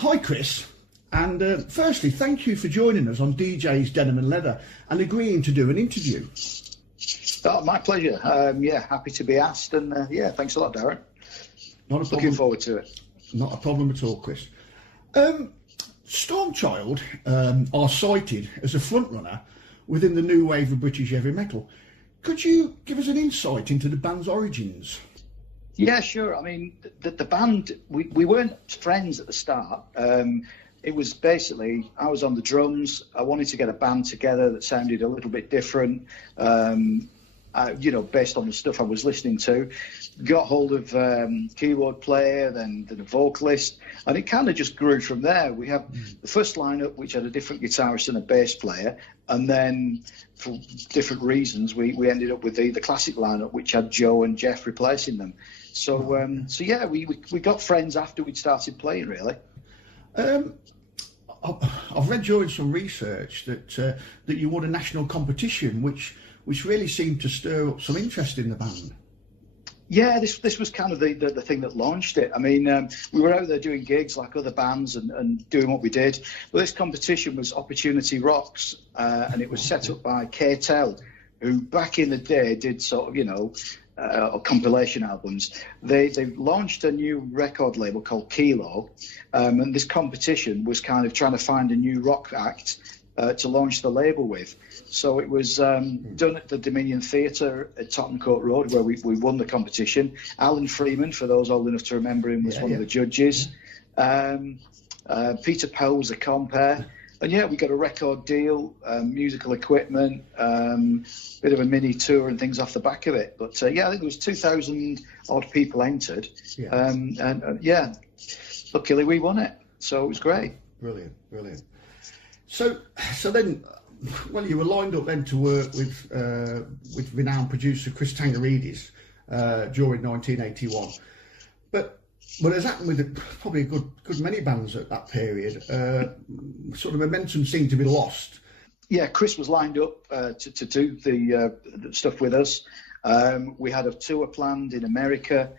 Hi Chris, and firstly thank you for joining us on DJ's Denim and Leather and agreeing to do an interview. Oh, my pleasure. Yeah, happy to be asked, and yeah, thanks a lot, Darren. Not a problem. Looking forward to it. Not a problem at all, Chris. Stormchild are cited as a frontrunner within the new wave of British heavy metal. Could you give us an insight into the band's origins? Yeah, sure. I mean, the band, we weren't friends at the start. It was basically, I was on the drums. I wanted to get a band together that sounded a little bit different, based on the stuff I was listening to. Got hold of keyboard player, then the vocalist, and it kind of just grew from there. We have the first lineup, which had a different guitarist and a bass player, and then for different reasons, we ended up with the classic lineup, which had Joe and Jeff replacing them. So yeah, we got friends after we'd started playing, really. I've read during some research that you won a national competition, which really seemed to stir up some interest in the band. Yeah, this was kind of the thing that launched it. I mean, we were out there doing gigs like other bands and doing what we did. But this competition was Opportunity Rocks, and it was set up by K-Tel, who back in the day did sort of, compilation albums. They launched a new record label called Kilo, and this competition was kind of trying to find a new rock act to launch the label with. So it was done at the Dominion Theatre at Tottenham Court Road, where we won the competition. Alan Freeman, for those old enough to remember him, was one of the judges. Peter Powell was a compere. And yeah, we got a record deal, musical equipment, bit of a mini tour and things off the back of it. But yeah, I think there was 2,000 odd people entered. Yeah. And yeah, luckily we won it. So it was great. Brilliant. So then, well, you were lined up then to work with renowned producer Chris Tangaridis during 1981. But as happened with probably a good many bands at that period, sort of momentum seemed to be lost. Yeah, Chris was lined up to do the stuff with us. We had a tour planned in America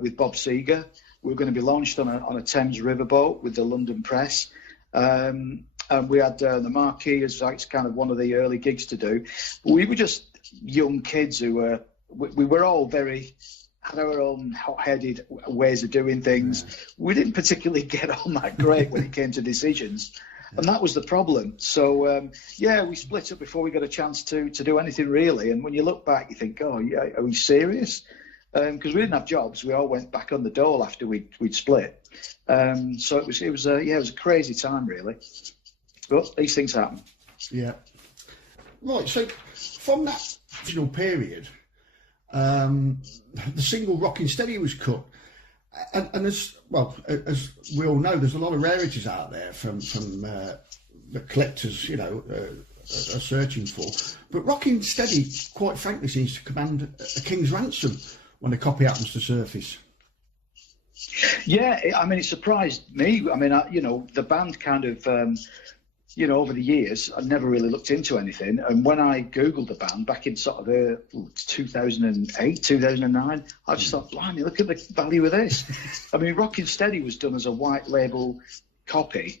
with Bob Seger. We were going to be launched on a Thames riverboat with the London Press. And we had the Marquee as kind of one of the early gigs to do. We were just young kids who we were all had our own hot-headed ways of doing things. Yeah. We didn't particularly get on that great when it came to decisions. And that was the problem. So, yeah, we split up before we got a chance to do anything really. And when you look back, you think, oh, yeah, are we serious? Because we didn't have jobs. We all went back on the dole after we'd split. So it was a crazy time really. But these things happen. Yeah. Right. So from that original period, the single "Rockin' Steady" was cut, and as we all know, there's a lot of rarities out there from the collectors, are searching for. But "Rockin' Steady," quite frankly, seems to command a king's ransom when a copy happens to surface. Yeah, I mean, it surprised me. I mean, the band kind of, over the years, I never really looked into anything. And when I Googled the band back in sort of 2008, 2009, I just thought, blimey, look at the value of this. I mean, Rockin' Steady was done as a white label copy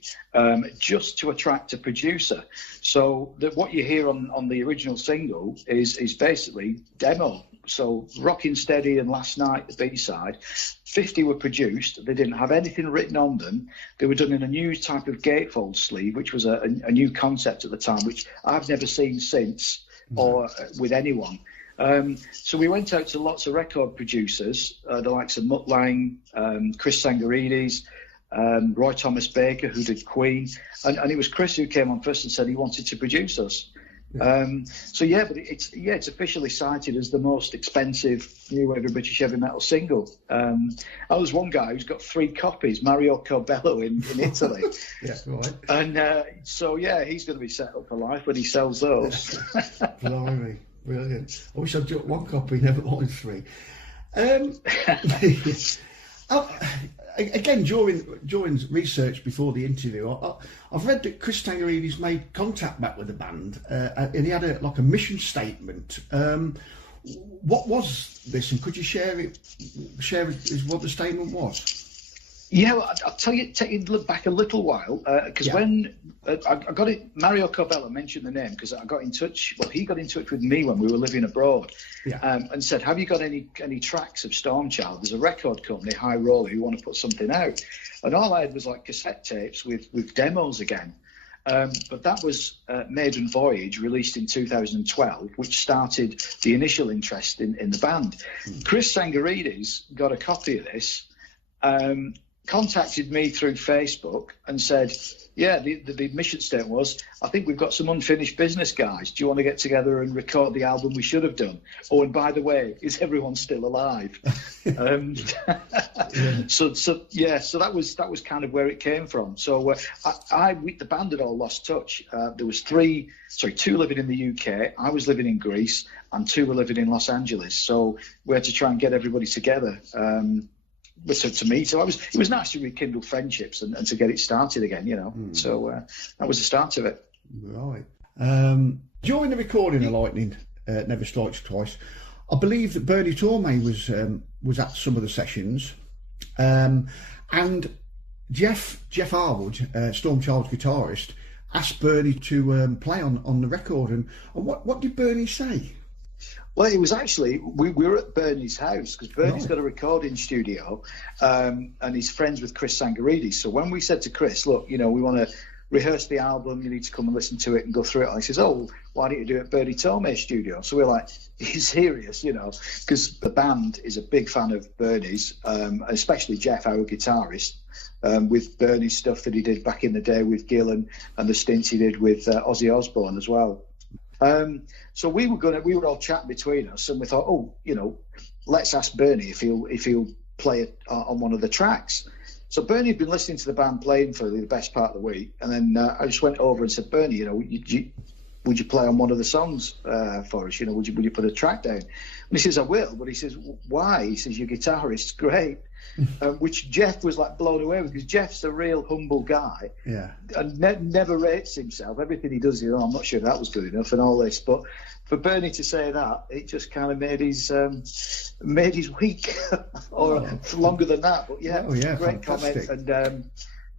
just to attract a producer. So what you hear on the original single is basically demo. So Rockin' Steady and Last Night, the B-side, 50 were produced. They didn't have anything written on them. They were done in a new type of gatefold sleeve, which was a new concept at the time, which I've never seen since or with anyone. So we went out to lots of record producers, the likes of Mutt Lange, Chris Tangaridis, Roy Thomas Baker, who did Queen. And it was Chris who came on first and said he wanted to produce us. So yeah, but it's officially cited as the most expensive new wave of British heavy metal single. I was one guy who's got 3 copies, Mario Corbello in Italy. Yeah, right. And so yeah, he's going to be set up for life when he sells those. Blimey, brilliant! I wish I'd got 1 copy, never mind 3. Again, during research before the interview, I've read that Chris Tangaridis made contact back with the band, and he had a mission statement. What was this, and could you share what the statement was? Yeah, well, I'll tell you, take you back a little while, because when I got it, Mario Covella mentioned the name because I got in touch. Well, he got in touch with me when we were living abroad, and said, "Have you got any tracks of Stormchild? There's a record company, High Roller, who want to put something out." And all I had was like cassette tapes with demos again. But that was Maiden Voyage, released in 2012, which started the initial interest in the band. Chris Sangarides got a copy of this. Contacted me through Facebook and said, yeah, the mission statement was, I think we've got some unfinished business, guys. Do you want to get together and record the album we should have done? Oh, and by the way, is everyone still alive? So that was kind of where it came from. So the band had all lost touch. There was two living in the UK. I was living in Greece, and 2 were living in Los Angeles. So we had to try and get everybody together. To me, so it was nice to rekindle friendships and to get it started again, you know. So that was the start of it. Right. During the recording of Lightning Never Strikes Twice, I believe that Bernie Tormé was at some of the sessions, and Jeff Harwood, Stormchild's guitarist, asked Bernie to play on the record. And what did Bernie say? Well, it was actually, we were at Bernie's house, because Bernie's got a recording studio, and he's friends with Chris Sangarides. So when we said to Chris, look, you know, we want to rehearse the album, you need to come and listen to it and go through it. And he says, oh, why don't you do it at Bernie Tormé's studio? So we're like, he's serious, you know, because the band is a big fan of Bernie's, especially Jeff, our guitarist, with Bernie's stuff that he did back in the day with Gil and the stints he did with Ozzy Osbourne as well. So we were all chatting between us, and we thought, oh, you know, let's ask Bernie if he'll play it on one of the tracks. So Bernie had been listening to the band playing for the best part of the week, and then I just went over and said, Bernie, you know, would you play on one of the songs for us? You know, would you put a track down? And he says, I will. But he says, why? He says, your guitarist's great. Which Jeff was like blown away with, because Jeff's a real humble guy, and never rates himself. Everything he does, you know, I'm not sure if that was good enough and all this, but for Bernie to say that, it just kind of made his week, or longer than that. But great fantastic comment,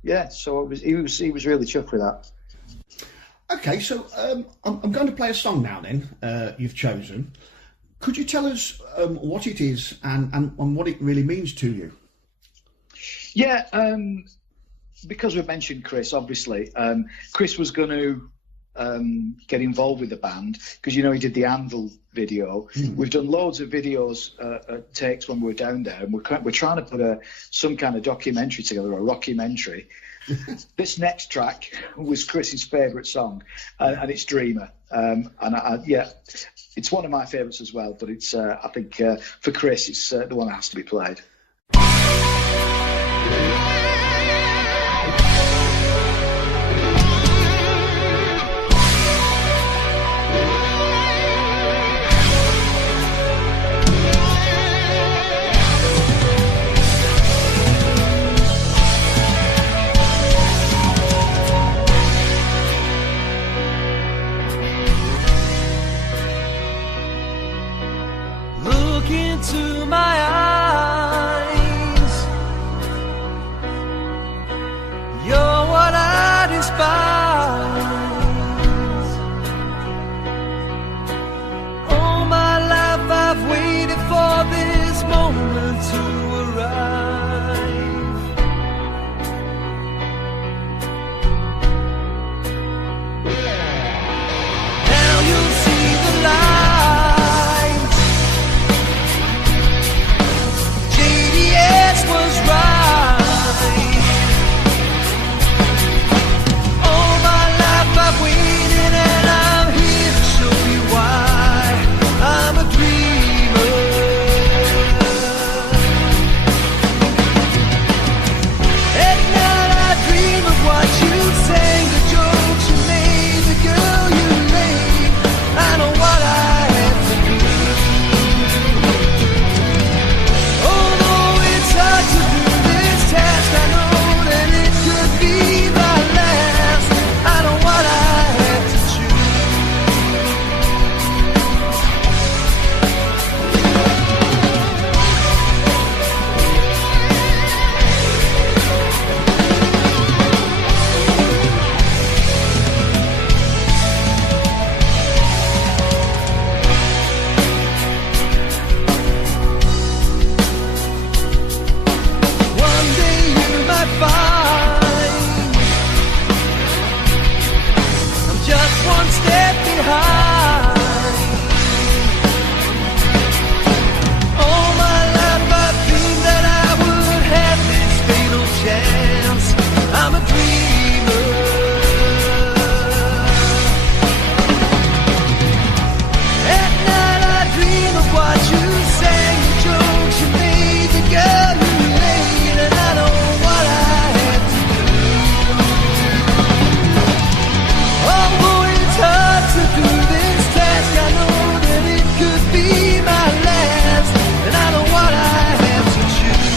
and so he was really chuffed with that. Okay, so I'm going to play a song now. Then you've chosen. Could you tell us what it is and what it really means to you? Yeah, because we mentioned Chris, obviously, Chris was going to get involved with the band, because, you know, he did the Anvil video. We've done loads of videos, takes when we were down there, and we're trying to put some kind of documentary together, a rockumentary. This next track was Chris's favourite song, and it's Dreamer. It's one of my favourites as well, but it's I think for Chris, it's the one that has to be played. Look into my lands. I'm a dreamer. At night I dream of what you sang, the jokes you made, the girl you made, and I know what I had to do. Although it's hard to do this task, I know that it could be my last, and I know what I have to choose.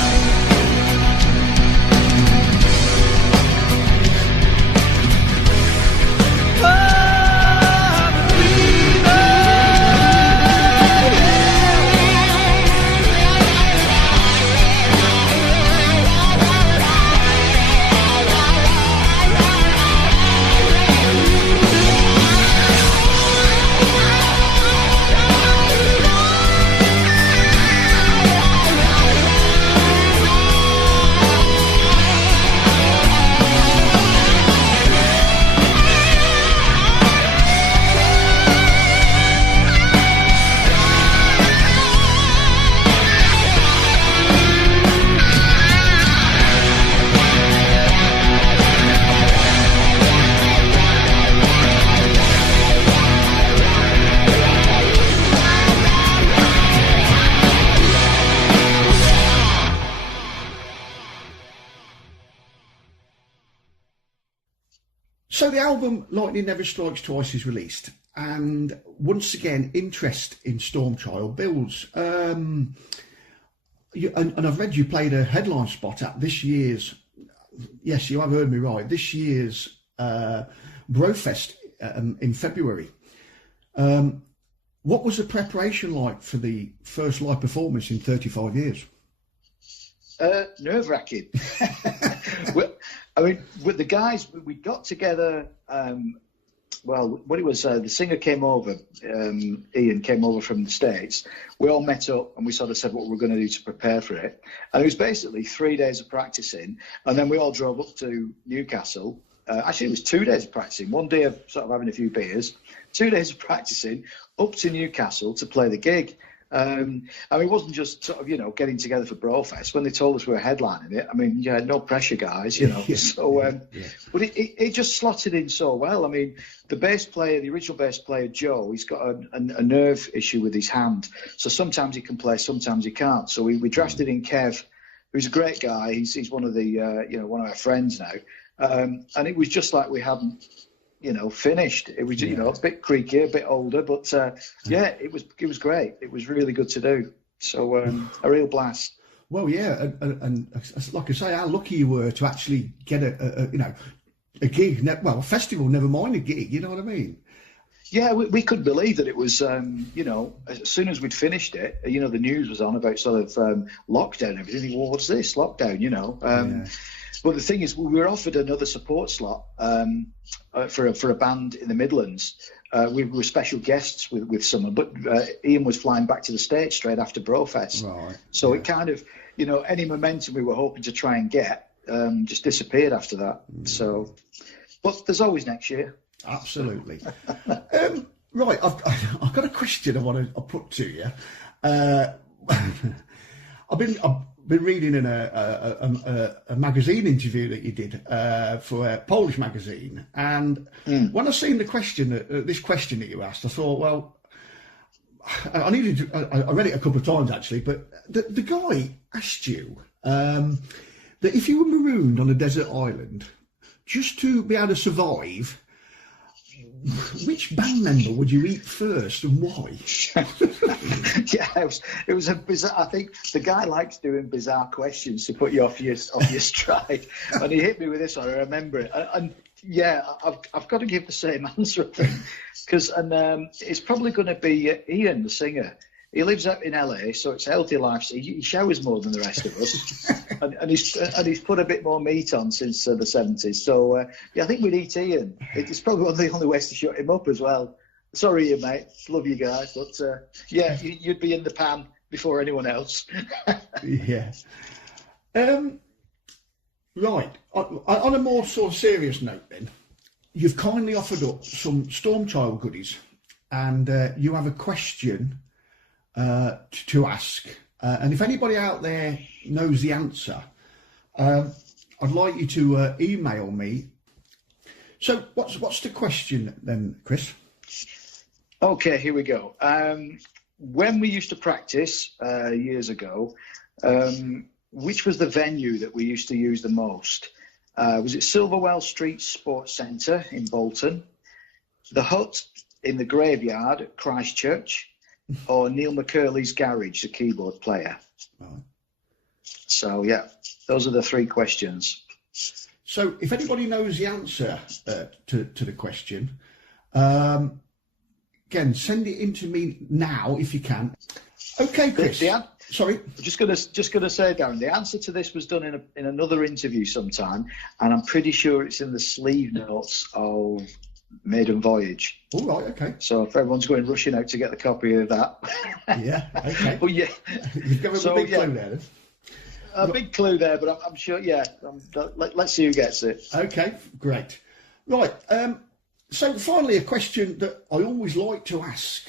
Oh, I'm a dreamer. So the album Lightning Never Strikes Twice is released, and once again interest in Stormchild builds. And I've read you played a headline spot at this year's, yes, you have heard me right, this year's Brofest in February. What was the preparation like for the first live performance in 35 years? Nerve-wracking. I mean, with the guys, we got together. Well, when it was the singer came over, Ian came over from the States. We all met up and we sort of said what we were going to do to prepare for it. And it was basically 3 days of practicing, and then we all drove up to Newcastle. Actually, it was 2 days of practicing. 1 day of sort of having a few beers, 2 days of practicing, up to Newcastle to play the gig. I mean, it wasn't just sort of, you know, getting together for Brofest. When they told us we were headlining it, I mean, yeah, no pressure, guys, you know. So, but it just slotted in so well. I mean, the bass player, the original bass player, Joe, he's got a nerve issue with his hand. So sometimes he can play, sometimes he can't. So we drafted in Kev, who's a great guy. He's one of the, you know, one of our friends now. And it was just like we hadn't, you know, finished. It was, you know, a bit creaky, a bit older, but yeah, it was great. It was really good to do. So a real blast. Well, yeah, and like I say, how lucky you were to actually get a you know, a gig. Well, a festival, never mind a gig. You know what I mean? Yeah, we couldn't believe that it was, you know, as soon as we'd finished it, you know, the news was on about sort of lockdown and everything. Well, what's this lockdown? You know. But the thing is, we were offered another support slot for a band in the Midlands. We were special guests with someone, but Ian was flying back to the States straight after Brofest. Right. So it kind of, you know, any momentum we were hoping to try and get just disappeared after that. So, but there's always next year. Absolutely. Right, I've got a question I want to put to you. I've been reading in a magazine interview that you did for a Polish magazine, and when I seen the question, this question that you asked, I thought, well, I needed to, I read it a couple of times actually, but the guy asked you that if you were marooned on a desert island just to be able to survive, which band member would you eat first and why? Yeah, it was a bizarre. I think the guy likes doing bizarre questions to put you off your stride, and he hit me with this one. I remember it, and yeah, I've got to give the same answer, because it's probably going to be Ian, the singer. He lives up in LA, so it's a healthy life. He showers more than the rest of us, and he's put a bit more meat on since the 70s. So yeah, I think we'd eat Ian. It's probably one of the only ways to shut him up as well. Sorry, Ian, mate. Love you guys, but yeah, you'd be in the pan before anyone else. Yeah. Right. On a more sort of serious note, then, you've kindly offered up some Stormchild goodies, and you have a question to ask, and if anybody out there knows the answer, I'd like you to email me. So what's the question then, Chris? Okay, here we go. When we used to practice years ago, which was the venue that we used to use the most? Was it Silverwell Street Sports Centre in Bolton, the Hut in the Graveyard at Christchurch, or Neil McCurley's Garage, the keyboard player? Right. So, yeah, those are the three questions. So if anybody knows the answer to the question, again, send it in to me now if you can. Okay, Chris. Sorry. Just gonna say, Darren, the answer to this was done in another interview sometime, and I'm pretty sure it's in the sleeve notes of Maiden Voyage. All right, okay. So if everyone's going rushing out to get the copy of that. Yeah, okay. But yeah. You've given a big clue there. A big clue there, but I'm sure, yeah. Let's see who gets it. Okay, great. Right, so finally a question that I always like to ask.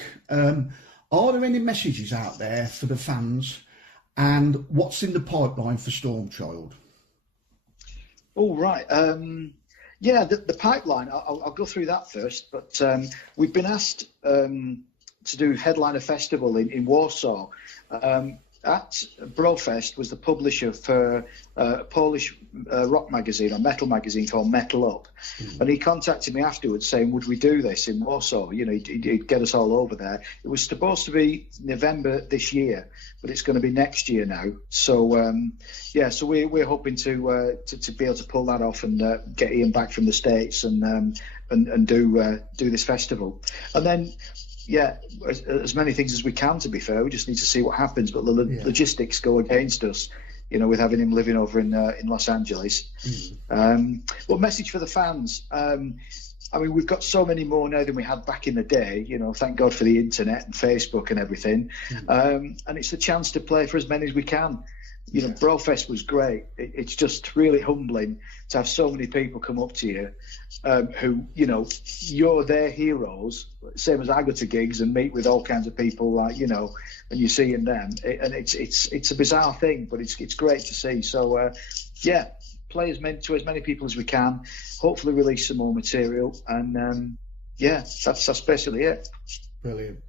Are there any messages out there for the fans, and what's in the pipeline for Stormchild? Oh, right. Yeah, the pipeline, I'll go through that first, but we've been asked to do Headliner Festival in Warsaw. At Brofest was the publisher for a Polish rock magazine or metal magazine called Metal Up. And he contacted me afterwards saying, would we do this in Warsaw? You know, he'd get us all over there. It was supposed to be November this year, but it's going to be next year now. So, yeah, so we're hoping to be able to pull that off and get Ian back from the States and do this festival. And then, yeah, as many things as we can, to be fair. We just need to see what happens. But the logistics go against us, you know, with having him living over in Los Angeles. Well, message for the fans. I mean, we've got so many more now than we had back in the day. You know, thank God for the internet and Facebook and everything. And it's a chance to play for as many as we can. You know, Brofest was great. It's just really humbling to have so many people come up to you who, you know, you're their heroes, same as I go to gigs and meet with all kinds of people, like, you know, and you're seeing them. And it's a bizarre thing, but it's great to see. So, yeah, play to as many people as we can, hopefully release some more material. And, yeah, that's basically it. Brilliant.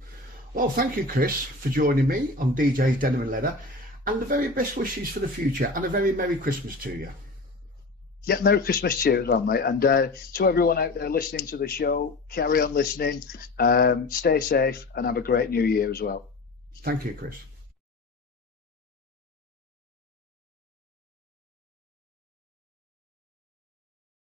Well, thank you, Chris, for joining me on DJ's Denim and Leather. And the very best wishes for the future, and a very Merry Christmas to you. Yeah, Merry Christmas to you as well, mate. And to everyone out there listening to the show, carry on listening, stay safe, and have a great New Year as well. Thank you, Chris.